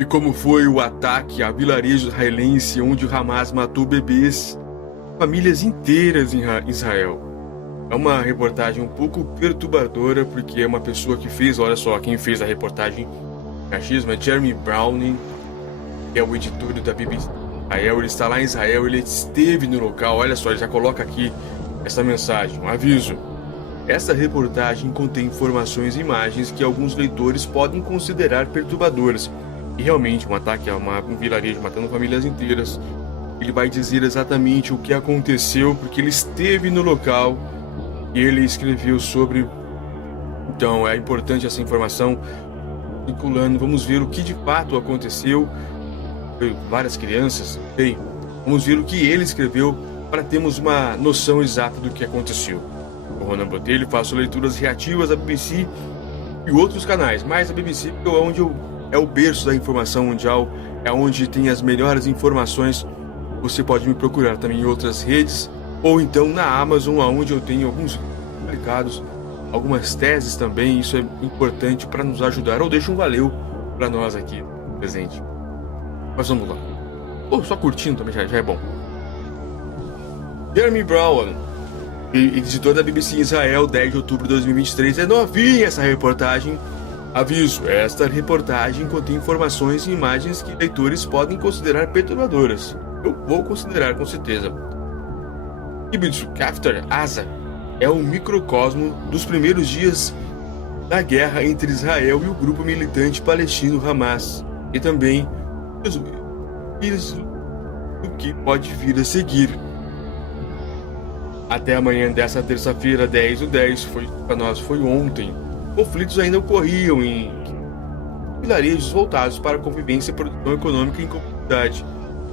e como foi o ataque a vilarejo israelense onde o Hamas matou bebês, famílias inteiras em Israel. É uma reportagem um pouco perturbadora, porque é uma pessoa que fez, olha só, quem fez a reportagem machismo é Jeremy Browning, que é o editor da BBC Israel. Ele está lá em Israel, ele esteve no local, olha só, ele já coloca aqui essa mensagem, um aviso. Essa reportagem contém informações e imagens que alguns leitores podem considerar perturbadoras. E realmente, um ataque a um vilarejo matando famílias inteiras. Ele vai dizer exatamente o que aconteceu, porque ele esteve no local e ele escreveu sobre. Então, é importante essa informação circulando. Vamos ver o que de fato aconteceu. Várias crianças, bem, vamos ver o que ele escreveu para termos uma noção exata do que aconteceu. O Ronan Botelho, faço leituras reativas da BBC e outros canais, mas a BBC é o berço da informação mundial, é onde tem as melhores informações. Você pode me procurar também em outras redes, ou então na Amazon, onde eu tenho alguns publicados, algumas teses também. Isso é importante para nos ajudar, ou deixa um valeu para nós aqui presente. Mas vamos lá. Só curtindo também já é bom. Jeremy Brown, editor da BBC em Israel, 10 de outubro de 2023. É novinha essa reportagem. Aviso, esta reportagem contém informações e imagens que leitores podem considerar perturbadoras. Eu vou considerar com certeza. Kibbutz Kfar Aza é um microcosmo dos primeiros dias da guerra entre Israel e o grupo militante palestino Hamas, e também do que pode vir a seguir. Até amanhã dessa terça-feira, 10/10, para nós foi ontem. Conflitos ainda ocorriam em vilarejos voltados para a convivência e produção econômica em comunidade.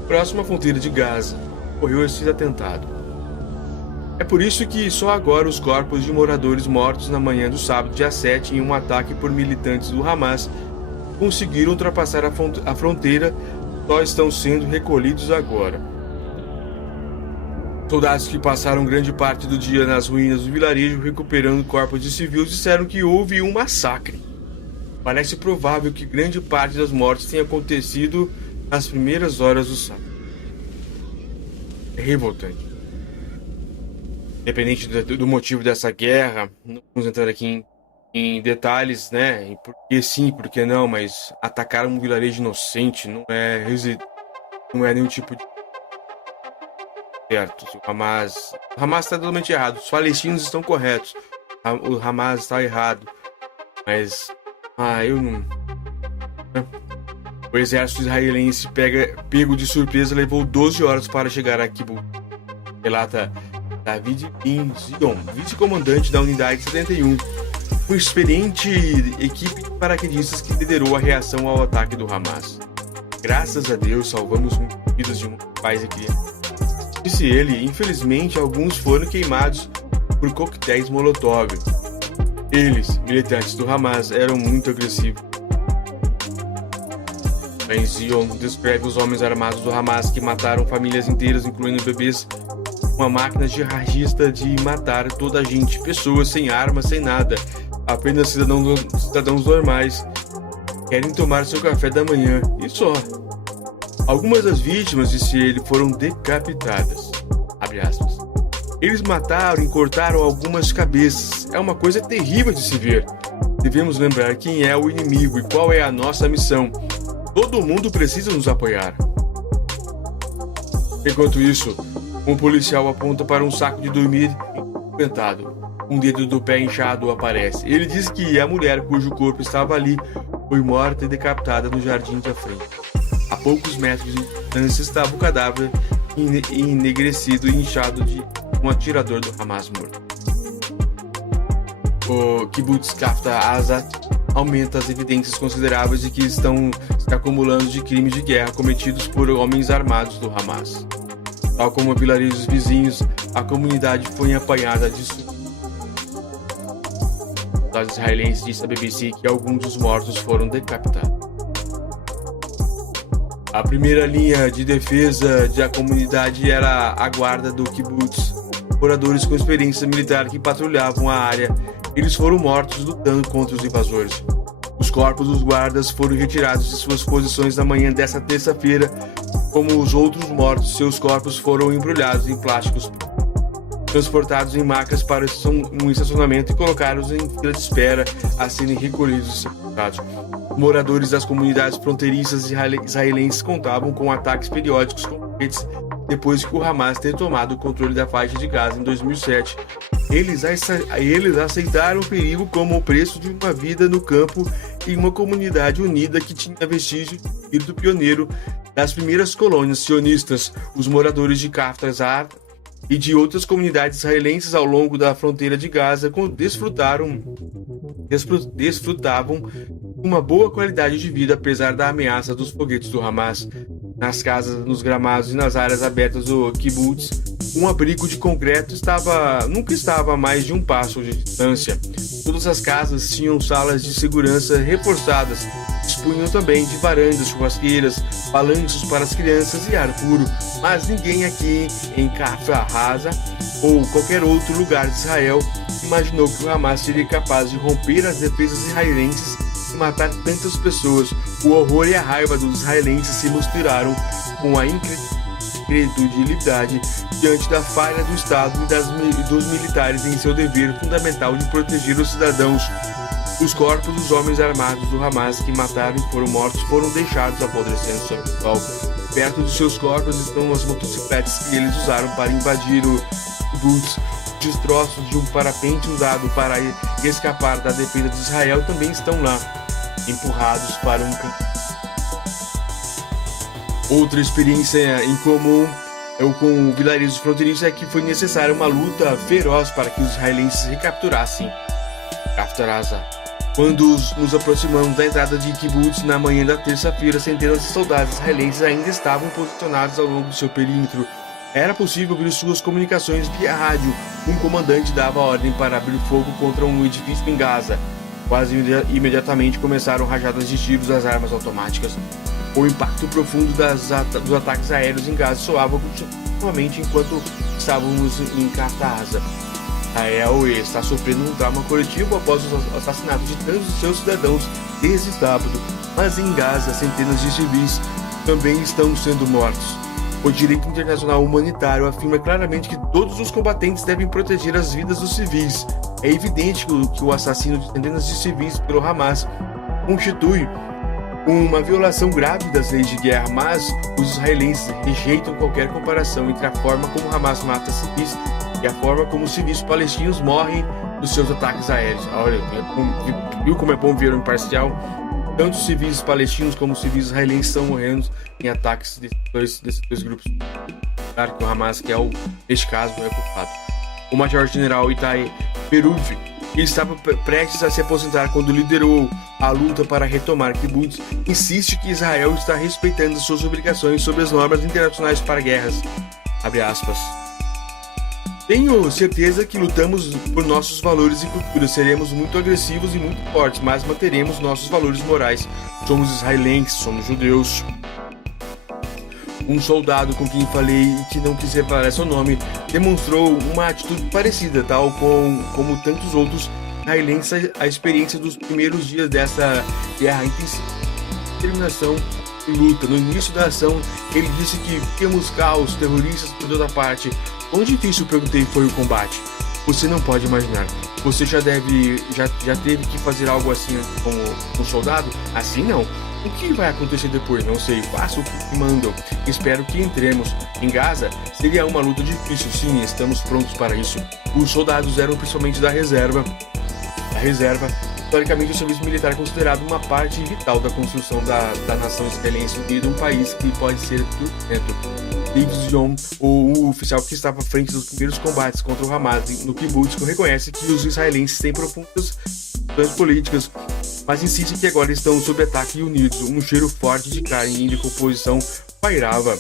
Próximo à fronteira de Gaza, ocorreu esse atentado. É por isso que só agora os corpos de moradores mortos na manhã do sábado, dia 7, em um ataque por militantes do Hamas, conseguiram ultrapassar a fronteira, só estão sendo recolhidos agora. Soldados que passaram grande parte do dia nas ruínas do vilarejo recuperando corpos de civis disseram que houve um massacre. Parece provável que grande parte das mortes tenha acontecido nas primeiras horas do sábado. É revoltante. Independente do motivo dessa guerra, não vamos entrar aqui em detalhes, né? Por que sim, por que não, mas atacar um vilarejo inocente não é nenhum tipo de certo. O Hamas está totalmente errado. Os palestinos estão corretos. O Hamas está errado. Mas eu não. O exército israelense pego de surpresa levou 12 horas para chegar a Kibbutz. Relata David Bin Zion, vice-comandante da unidade 71, uma experiente equipe de paraquedistas que liderou a reação ao ataque do Hamas. Graças a Deus salvamos vidas de pais e crianças. Disse ele, infelizmente alguns foram queimados por coquetéis Molotov. Eles, militantes do Hamas, eram muito agressivos. Ben Zion descreve os homens armados do Hamas que mataram famílias inteiras, incluindo bebês, uma máquina jihadista de matar toda a gente, pessoas sem armas, sem nada, apenas cidadãos normais, querem tomar seu café da manhã, e só. Algumas das vítimas, disse ele, foram decapitadas. Abre aspas. Eles mataram e cortaram algumas cabeças. É uma coisa terrível de se ver. Devemos lembrar quem é o inimigo e qual é a nossa missão. Todo mundo precisa nos apoiar. Enquanto isso, um policial aponta para um saco de dormir ensanguentado. Um dedo do pé inchado aparece. Ele diz que a mulher cujo corpo estava ali foi morta e decapitada no jardim da frente. A poucos metros de distância estava o cadáver enegrecido e inchado de um atirador do Hamas morto. O Kibbutz Kfar Aza aumenta as evidências consideráveis de que estão se acumulando de crimes de guerra cometidos por homens armados do Hamas. Tal como vilarejos vizinhos, a comunidade foi apanhada de surpresa. Os israelenses disse à BBC que alguns dos mortos foram decapitados. A primeira linha de defesa da comunidade era a guarda do kibbutz, moradores com experiência militar que patrulhavam a área. Eles foram mortos lutando contra os invasores. Os corpos dos guardas foram retirados de suas posições na manhã desta terça-feira. Como os outros mortos, seus corpos foram embrulhados em plásticos, transportados em macas para um estacionamento e colocados em fila de espera a serem recolhidos e sepultados. Moradores das comunidades fronteiriças israelenses contavam com ataques periódicos com foguetes depois que o Hamas ter tomado o controle da faixa de Gaza em 2007. Eles aceitaram o perigo como o preço de uma vida no campo em uma comunidade unida que tinha vestígios do espírito pioneiro das primeiras colônias sionistas. Os moradores de Kfar Aza e de outras comunidades israelenses ao longo da fronteira de Gaza desfrutavam uma boa qualidade de vida apesar da ameaça dos foguetes do Hamas. Nas casas, nos gramados e nas áreas abertas do kibbutz, um abrigo de concreto nunca estava a mais de um passo de distância. Todas as casas tinham salas de segurança reforçadas, dispunham também de varandas, churrasqueiras, balanços para as crianças e ar puro, mas ninguém aqui em Kfar Aza ou qualquer outro lugar de Israel imaginou que o Hamas seria capaz de romper as defesas israelenses e matar tantas pessoas. O horror e a raiva dos israelenses se misturaram com a incredulidade diante da falha do Estado e dos militares em seu dever fundamental de proteger os cidadãos. Os corpos dos homens armados do Hamas que mataram e foram mortos foram deixados apodrecendo sobre o sol. Perto de seus corpos estão as motocicletas que eles usaram para invadir o kibbutz. Destroços de um parapente usado para escapar da defesa de Israel também estão lá, empurrados para um campo. Outra experiência em comum com vilarejos fronteiriços é que foi necessária uma luta feroz para que os israelenses recapturassem Kfar Aza. Quando nos aproximamos da entrada de kibbutz na manhã da terça-feira, centenas de soldados israelenses ainda estavam posicionados ao longo do seu perímetro. Era possível ouvir suas comunicações via rádio. Um comandante dava ordem para abrir fogo contra um edifício em Gaza. Quase imediatamente começaram rajadas de tiros das armas automáticas. O impacto profundo dos ataques aéreos em Gaza soava continuamente enquanto estávamos em Kfar Aza. Israel está sofrendo um trauma coletivo após o assassinato de tantos de seus cidadãos desde sábado, mas em Gaza centenas de civis também estão sendo mortos. O direito internacional humanitário afirma claramente que todos os combatentes devem proteger as vidas dos civis. É evidente que o assassínio de centenas de civis pelo Hamas constitui uma violação grave das leis de guerra, mas os israelenses rejeitam qualquer comparação entre a forma como Hamas mata civis e a forma como os civis palestinos morrem nos seus ataques aéreos. Olha, viu como é bom ver o imparcial? Tanto os civis palestinos como os civis israelenses estão morrendo em ataques desses dois grupos. Claro que o Hamas, que neste caso, é culpado. O major-general Itai Peruv estava prestes a se aposentar quando liderou a luta para retomar kibbutz, insiste que Israel está respeitando suas obrigações sobre as normas internacionais para guerras. Abre aspas. Tenho certeza que lutamos por nossos valores e cultura. Seremos muito agressivos e muito fortes, mas manteremos nossos valores morais. Somos israelenses, somos judeus. Um soldado com quem falei e que não quis revelar seu nome demonstrou uma atitude parecida, tal como tantos outros israelenses. A experiência dos primeiros dias dessa guerra intensiva, determinação e luta. No início da ação, ele disse que víamos caos, terroristas por toda parte. Quão difícil, perguntei, foi o combate? Você não pode imaginar. Você já teve que fazer algo assim como um soldado? Assim não. O que vai acontecer depois? Não sei. Faça o que mandam. Espero que entremos. Em Gaza, seria uma luta difícil. Sim, estamos prontos para isso. Os soldados eram principalmente da reserva. Historicamente, o serviço militar é considerado uma parte vital da construção da nação israelense unida, um país que pode ser turbulento. David John, o oficial que estava à frente dos primeiros combates contra o Hamas no kibbutz, reconhece que os israelenses têm profundas questões políticas, mas insiste que agora estão sob ataque e unidos. Um cheiro forte de carne em decomposição pairava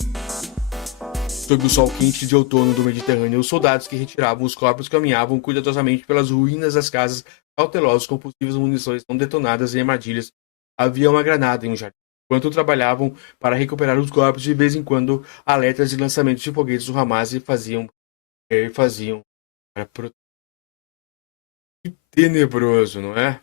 sob o sol quente de outono do Mediterrâneo. Os soldados que retiravam os corpos caminhavam cuidadosamente pelas ruínas das casas, cautelosos com possíveis munições não detonadas e armadilhas. Havia uma granada em um jardim. Enquanto trabalhavam para recuperar os corpos, de vez em quando alertas de lançamento de foguetes do Hamas faziam para proteger. Que tenebroso, não é?